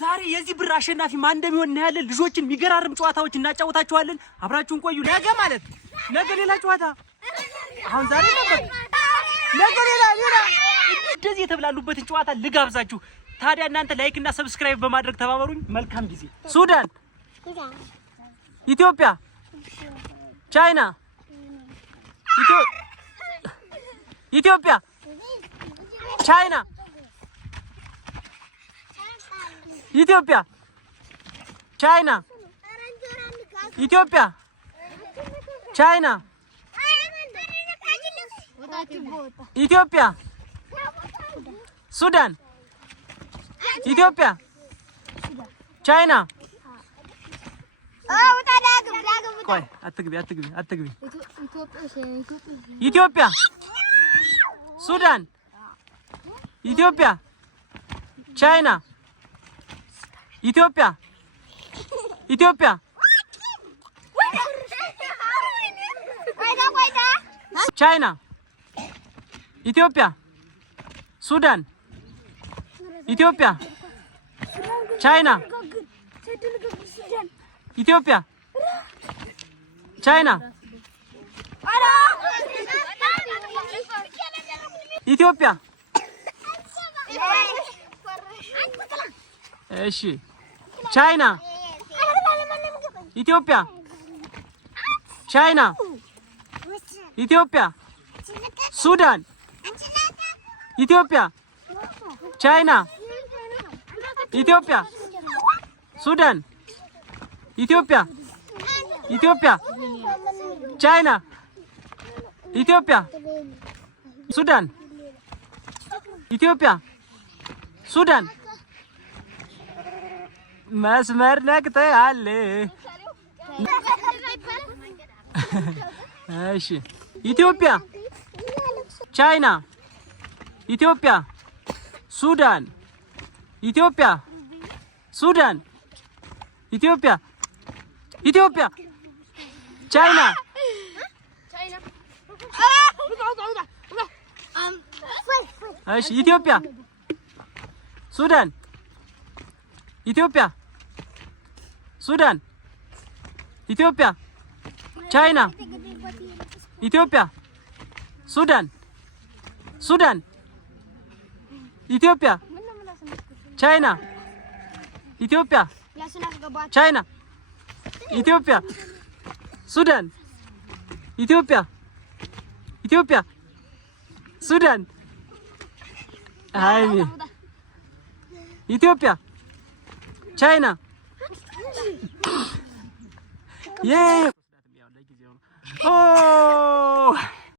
ዛሬ የዚህ ብር አሸናፊ ማን እንደሚሆን እናያለን። ልጆችን የሚገራርም ጨዋታዎች እናጫውታችኋለን። አብራችሁን ቆዩ። ነገ ሌላ ጨዋታ። አሁን ዛሬ ነገ ሌላ እንደዚህ የተብላሉበትን ጨዋታ ልጋብዛችሁ። ታዲያ እናንተ ላይክ እና ሰብስክራይብ በማድረግ ተባበሩኝ። መልካም ጊዜ። ሱዳን፣ ኢትዮጵያ፣ ቻይና፣ ኢትዮጵያ፣ ቻይና፣ ኢትዮጵያ፣ ቻይና፣ ኢትዮጵያ፣ ቻይና፣ ኢትዮጵያ፣ ሱዳን፣ ኢትዮጵያ፣ ቻይና። ቆይ አትግቢ። ኢትዮጵያ፣ ሱዳን፣ ኢትዮጵያ፣ ቻይና፣ ኢትዮጵያ፣ ቻይና፣ ኢትዮጵያ፣ ሱዳን፣ ኢትዮጵያ፣ ቻይና፣ ኢትዮጵያ፣ ቻይና፣ ኢትዮጵያ። እሺ፣ ቻይና፣ ኢትዮጵያ፣ ቻይና፣ ኢትዮጵያ፣ ሱዳን፣ ኢትዮጵያ፣ ቻይና፣ ኢትዮጵያ፣ ሱዳን፣ ኢትዮጵያ፣ ቻይና፣ ኢትዮጵያ፣ ሱዳን፣ ኢትዮጵያ፣ ሱዳን። መስመር ነክተሃል። እሺ፣ ኢትዮጵያ፣ ቻይና፣ ኢትዮጵያ፣ ሱዳን፣ ኢትዮጵያ፣ ሱዳን፣ ኢትዮጵያ፣ ቻይና። እሺ፣ ኢትዮጵያ፣ ሱዳን፣ ኢትዮጵያ፣ ሱዳን፣ ኢትዮጵያ፣ ቻይና፣ ኢትዮጵያ፣ ሱዳን፣ ኢትዮጵያ፣ ቻይና፣ ኢትዮጵያ፣ ቻይና፣ ኢትዮጵያ፣ ሱዳን፣ ኢትዮጵያ፣ ሱዳን። ሃይሚ ኢትዮጵያ፣ ቻይና። ኦ